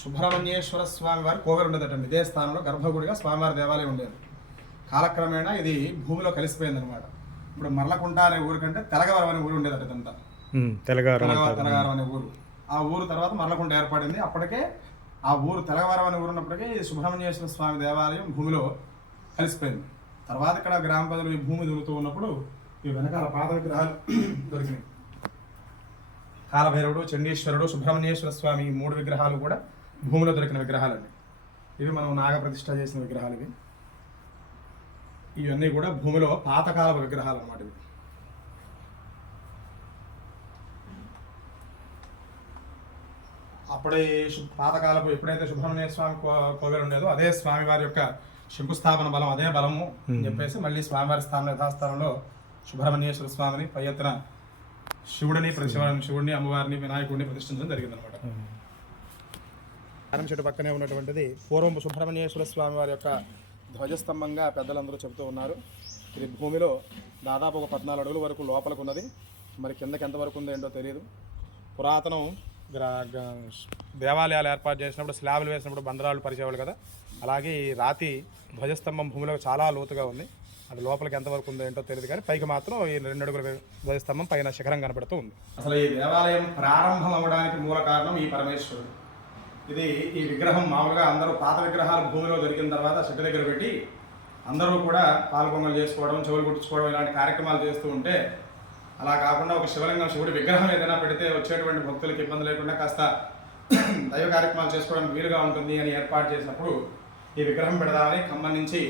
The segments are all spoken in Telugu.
సుబ్రహ్మణ్యేశ్వర స్వామి వారి కోవెల ఉండేదటండి. ఇదే స్థానంలో గర్భగుడిగా స్వామివారి దేవాలయం ఉండేది. కాలక్రమేణా ఇది భూమిలో కలిసిపోయింది అనమాట. ఇప్పుడు మర్లకుంట అనే ఊరు కంటే తెలగవరం అనే ఊరు ఉండేదట ఇదంతా. తెలగారం అనే ఊరు. ఆ ఊరు తర్వాత మర్లకుంట ఏర్పడింది. అప్పటికే ఆ ఊరు తెలగవరం అనే ఊరు ఉన్నప్పటికీ సుబ్రహ్మణ్యేశ్వర స్వామి దేవాలయం భూమిలో కలిసిపోయింది. తర్వాత ఇక్కడ గ్రామ ప్రజలు ఈ భూమి దొరుకుతూ ఉన్నప్పుడు ఈ వెనకాల పాత విగ్రహాలు దొరికినాయి. కాలభైరవుడు, చండీశ్వరుడు, సుబ్రహ్మణ్యేశ్వర స్వామి ఈ 3 విగ్రహాలు కూడా భూమిలో దొరికిన విగ్రహాలండి. ఇవి మనం నాగప్రతిష్ఠ చేసిన విగ్రహాలు. ఇవన్నీ కూడా భూమిలో పాతకాల విగ్రహాలు అన్నమాట. ఇవి అప్పుడే పాతకాలపు ఎప్పుడైతే సుబ్రహ్మణ్య స్వామి కోవెల ఉండేదో అదే స్వామివారి యొక్క శంకుస్థాపన బలం, అదే బలము అని చెప్పేసి మళ్ళీ స్వామివారి స్థానం యథాస్థానంలో సుబ్రహ్మణ్యేశ్వర స్వామిని పై ఎత్తున శివుడిని అమ్మవారిని వినాయకుడిని ప్రతిష్ఠించడం జరిగిందనమాట. కారం చెట్టు పక్కనే ఉన్నటువంటిది పూర్వం సుబ్రహ్మణ్యేశ్వర స్వామి వారి యొక్క ధ్వజస్తంభంగా పెద్దలందరూ చెబుతూ ఉన్నారు. ఇది భూమిలో దాదాపు ఒక 14 అడుగుల వరకు లోపలికి ఉన్నది. మరి కిందకి ఎంతవరకు ఉందో ఏంటో తెలియదు. పురాతనం దేవాలయాలు ఏర్పాటు చేసినప్పుడు స్లాబ్లు వేసినప్పుడు బండరాళ్ళు పరిచేవాళ్ళు కదా, అలాగే ఈ రాతి ధ్వజస్తంభం భూమిలో చాలా లోతుగా ఉంది. అది లోపలికి ఎంతవరకు ఉందో ఏంటో తెలియదు, కానీ పైకి మాత్రం ఈ 2 అడుగుల ధ్వజస్తంభం పైన శిఖరం కనబడుతూ ఉంది. అసలు ఈ దేవాలయం ప్రారంభం అవ్వడానికి మూల కారణం ఈ పరమేశ్వరుడు. ఈ విగ్రహం మామూలుగా అందరూ పాత విగ్రహాలు భూమిలో దొరికిన తర్వాత చెట్టు దగ్గర పెట్టి అందరూ కూడా పాల్పొంగలు చేసుకోవడం, చెవులు కుట్టించుకోవడం ఇలాంటి కార్యక్రమాలు చేస్తూ ఉంటే, అలా కాకుండా ఒక శివలింగం, శివుడి విగ్రహం ఏదైనా పెడితే వచ్చేటువంటి భక్తులకు ఇబ్బంది లేకుండా కాస్త దైవ కార్యక్రమాలు చేసుకోవడానికి వీలుగా ఉంటుంది అని ఏర్పాటు చేసినప్పుడు ఈ విగ్రహం పెడదామని ఖమ్మం నుంచి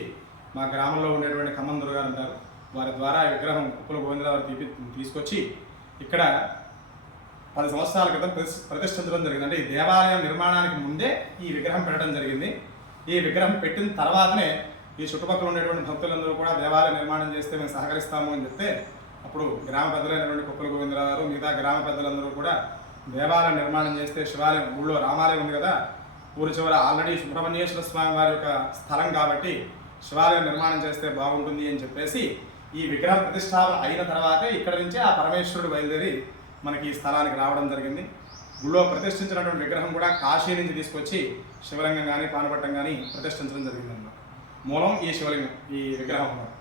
మా గ్రామంలో ఉండేటువంటి ఖమ్మం దుర్గారు అంటారు, వారి ద్వారా ఈ విగ్రహం కుప్పల గోవిందరావు తీసుకొచ్చి ఇక్కడ 10 సంవత్సరాల క్రితం ప్రతిష్ఠించడం జరిగింది. అంటే ఈ దేవాలయం నిర్మాణానికి ముందే ఈ విగ్రహం పెట్టడం జరిగింది. ఈ విగ్రహం పెట్టిన తర్వాతనే ఈ చుట్టుపక్కల ఉండేటువంటి భక్తులందరూ కూడా దేవాలయ నిర్మాణం చేస్తే మేము సహకరిస్తాము అని చెప్తే, అప్పుడు గ్రామ పెద్దలైనటువంటి కుప్పల గోవిందరావు గారు మిగతా గ్రామ పెద్దలందరూ కూడా దేవాలయం నిర్మాణం చేస్తే శివాలయం, ఊళ్ళో రామాలయం ఉంది కదా, ఊరి చివర ఆల్రెడీ సుబ్రహ్మణ్యేశ్వర స్వామి వారి యొక్క స్థలం కాబట్టి శివాలయం నిర్మాణం చేస్తే బాగుంటుంది అని చెప్పేసి ఈ విగ్రహం ప్రతిష్టాపన అయిన తర్వాతే ఇక్కడ నుంచే ఆ పరమేశ్వరుడు బయలుదేరి మనకి ఈ స్థలానికి రావడం జరిగింది. గుళ్ళో ప్రతిష్ఠించినటువంటి విగ్రహం కూడా కాశీ నుంచి తీసుకొచ్చి శివలింగం కానీ పానపట్టం కానీ ప్రతిష్ఠించడం జరిగిందన్నమాట. మూలం ఈ శివలింగం, ఈ విగ్రహం అన్నమాట.